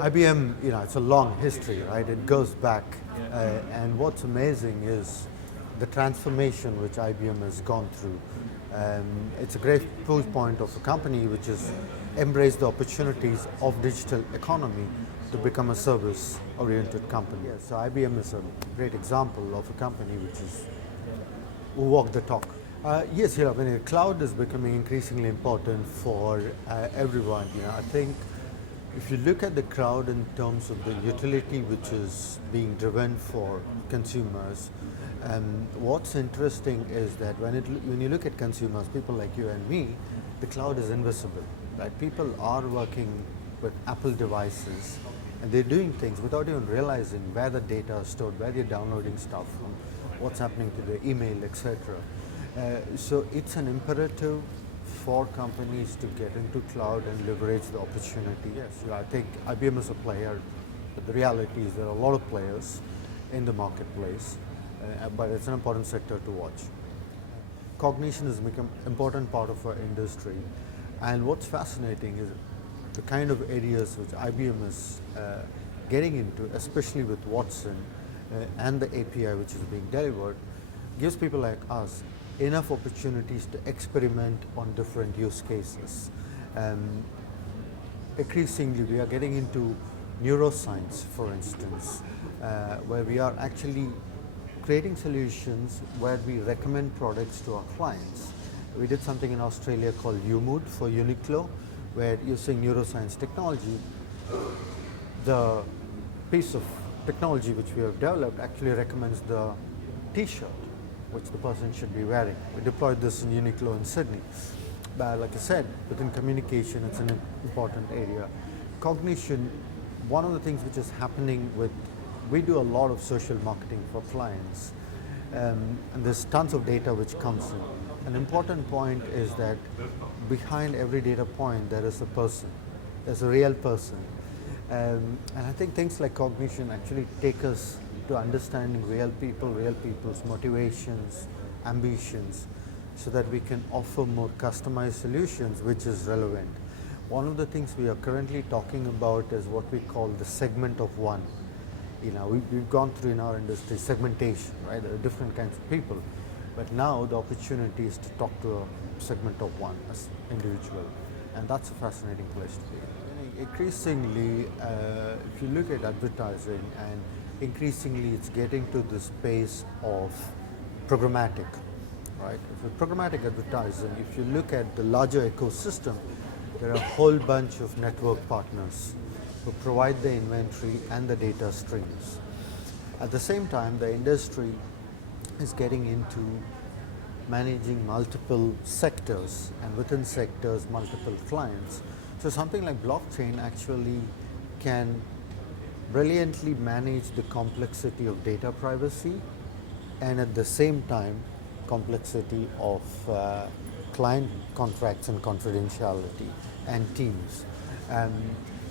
IBM, it's a long history, right? It goes back. And what's amazing is the transformation which IBM has gone through. It's a great proof point of a company which has embraced the opportunities of digital economy to become a service-oriented company. Yeah, so IBM is a great example of a company who walk the talk. Yes, when the cloud is becoming increasingly important for everyone. I think if you look at the cloud in terms of the utility which is being driven for consumers, what's interesting is that when you look at consumers, people like you and me, the cloud is invisible. Right? People are working with Apple devices and they're doing things without even realizing where the data is stored, where they're downloading stuff from, what's happening to their email, etc. So it's an imperative for companies to get into cloud and leverage the opportunity. Yes, I think IBM is a player, but the reality is there are a lot of players in the marketplace, but it's an important sector to watch. Cognition has become an important part of our industry, and what's fascinating is the kind of areas which IBM is getting into, especially with Watson and the API which is being delivered, gives people like us enough opportunities to experiment on different use cases. Increasingly, we are getting into neuroscience, for instance, where we are actually creating solutions where we recommend products to our clients. We did something in Australia called UMood for Uniqlo, where using neuroscience technology, the piece of technology which we have developed actually recommends the t-shirt which the person should be wearing. We deployed this in Uniqlo in Sydney. But like I said, within communication, it's an important area. Cognition, one of the things which is happening we do a lot of social marketing for clients, and there's tons of data which comes in. An important point is that behind every data point, there is a person. There's a real person. And I think things like cognition actually take us to understanding real people's motivations, ambitions, so that we can offer more customized solutions which is relevant. One of the things we are currently talking about is what we call the segment of one. We've gone through in our industry segmentation, right? There are different kinds of people, but now the opportunity is to talk to a segment of one as individual, and that's a fascinating place to be. Increasingly, if you look at advertising, and increasingly it's getting to the space of programmatic, right? With programmatic advertising, if you look at the larger ecosystem, there are a whole bunch of network partners who provide the inventory and the data streams. At the same time, the industry is getting into managing multiple sectors, and within sectors, multiple clients. So something like blockchain actually can brilliantly manage the complexity of data privacy and at the same time complexity of client contracts and confidentiality and teams.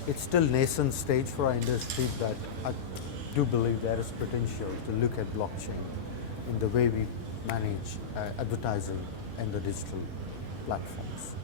It's still nascent stage for our industry, but I do believe there is potential to look at blockchain in the way we manage advertising and the digital platforms.